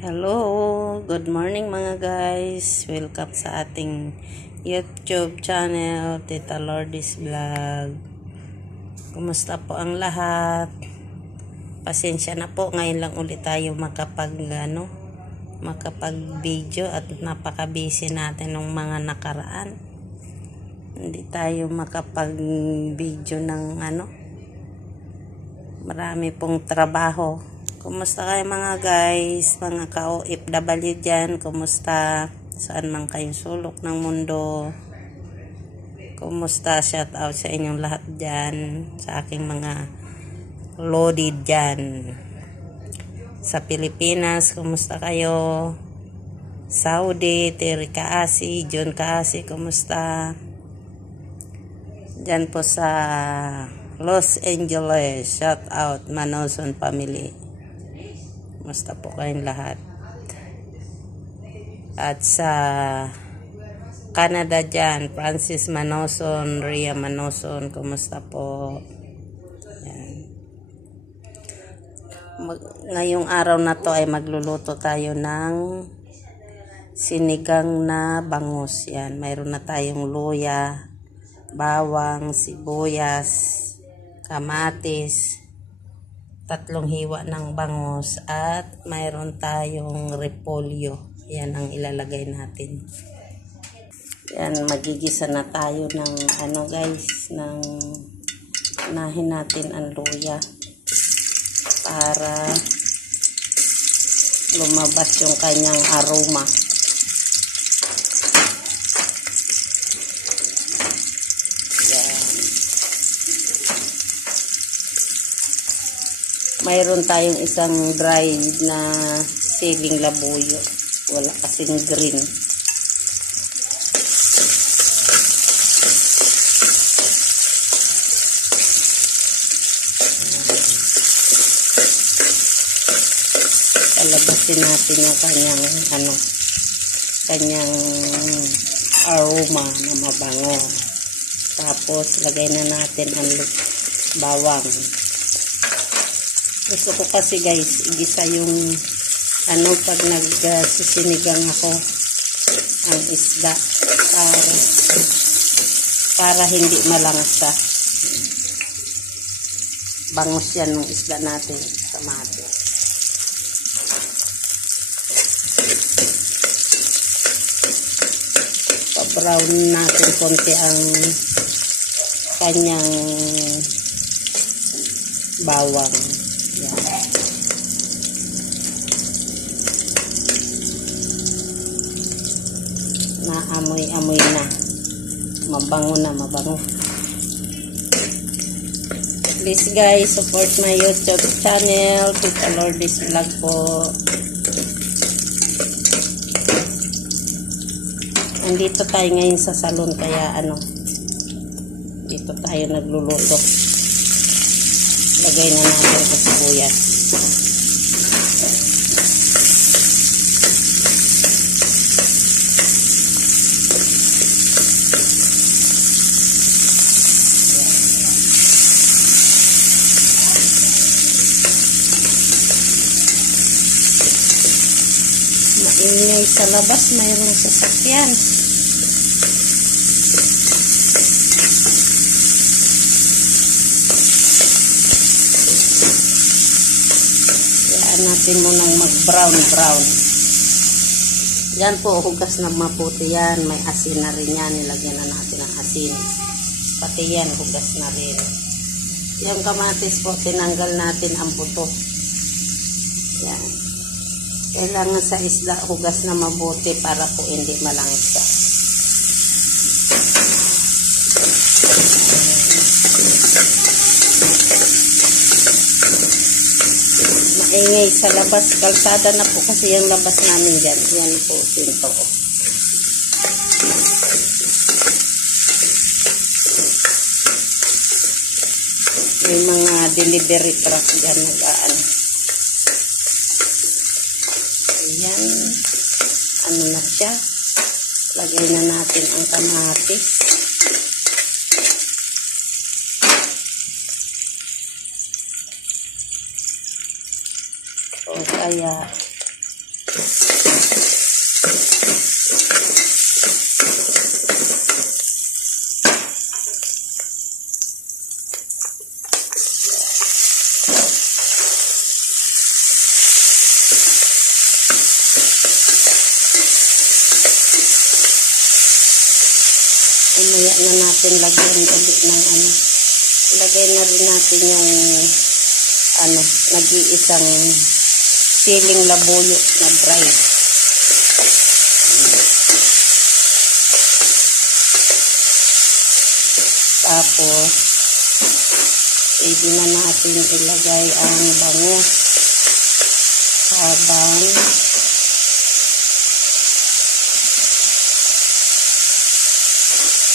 Hello, good morning mga guys. Welcome sa ating YouTube channel, Tita Lourdes Vlog. Kumusta po ang lahat? Pasensya na po, ngayon lang ulit tayo makapag-video at napaka-busy natin ng mga nakaraan. Hindi tayo makapag-video ng marami pong trabaho. Kumusta kayo mga guys, mga ka-OFW dyan? Kumusta? Saan man kayong sulok ng mundo? Kumusta? Shout out sa inyong lahat dyan, sa aking mga loaded dyan. Sa Pilipinas, kumusta kayo? Saudi, Terry Kaasi, John Kaasi, kumusta? Dyan po sa Los Angeles, shout out Manoson family. Kumusta po kayong lahat? At sa Canada dyan, Francis Manoson, Rhea Manoson, kumusta po? Yan. Ngayong araw na to ay magluluto tayo ng sinigang na bangus. Yan, mayroon na tayong luya, bawang, sibuyas, kamatis, 3 hiwa ng bangus, at mayroon tayong repolyo. Yan ang ilalagay natin. Yan, magigisa na tayo ng unahin natin ang luya para lumabas yung kanyang aroma. Mayroon tayong isang dried na siling labuyo. Wala kasing green. Palabasin natin yung kanyang aroma na mabango. Tapos lagay na natin ang bawang. Gusto ko kasi guys, igisa yung pag nagsisinigang ako ang isda para hindi malangsa. Bangus yan ng isda natin, kamatis. Pa-brown natin konti ang kanyang bawang. Yan. Naamoy-amoy na. Mabango. Please guys, support my YouTube channel, Tita Lourdes Vlog po. Andito tayo ngayon sa salon, kaya dito tayo nagluluto. Lagay na natin ang sibuyas. Maingay sa labas, mayroong sasakyan. Natin munang mag-brown. Yan po, hugas na maputi yan. May asin na rin yan. Nilagyan na natin ang asin. Pati yan, hugas na rin. Yung kamatis po, tinanggal natin ang buto. Yan. Kailangan sa isda, hugas na mabuti para po hindi malangsa. Maingay sa labas, kalsada na po kasi yung labas namin dyan. Yan po, pinto. May mga delivery truck dyan nag-aan. Ayan, na siya. Lagay na natin ang kamatis. O kaya Umaya na natin lagyan ulit ng ilagay na rin natin yung nag-iisang siling labuyo na dry. Tapos pwede na natin ilagay ang bangus habang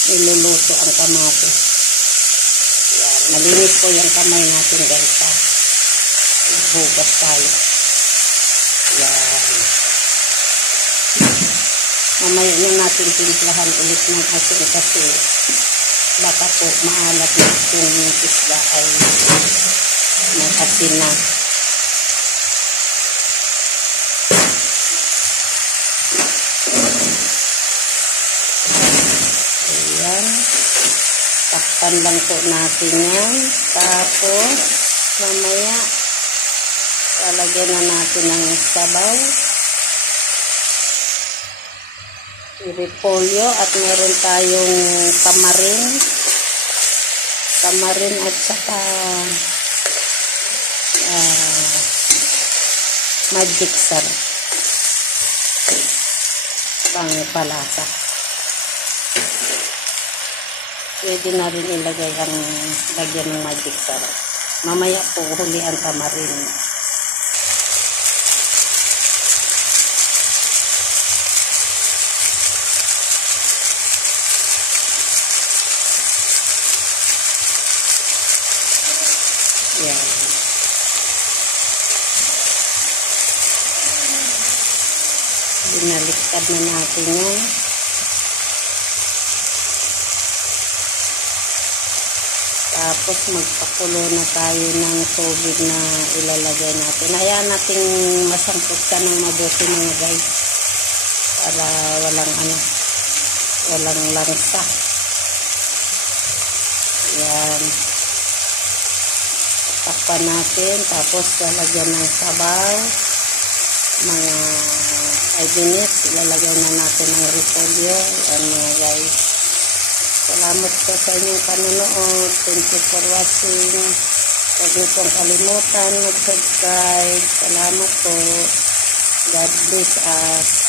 niluluto ang kamatis. Yan, malinis po yung kamay natin guys ha. Bugas tayo. Yan. Mamaya na natin timplahan ulit ng asin kasi baka po maalat na yung isda ay may asin na. Ayan. Takpan lang po natin yan. Tapos mamaya lalagyan na natin ng sabaw, repolyo, at meron tayong tamarin at saka magic sarap pang palasa. Pwede na rin ilagay ang lagyan ng magic sarap. Mamaya po huli ang tamarin. Yan. Binaliktad na natin yan. Tapos magpakulo na tayo ng tubig na ilalagay natin. Hayaan natin masampot ka ng mabuti mga guys. Para walang langsa. Yan. Takpan natin. Tapos lalagyan ng sabaw. Mga 5 minutes. Ilalagay na natin ng repolyo. Guys. Salamat po sa inyong panonood. Thank you for watching. Huwag niyo pong kalimutan mag-subscribe. Salamat po. God bless us.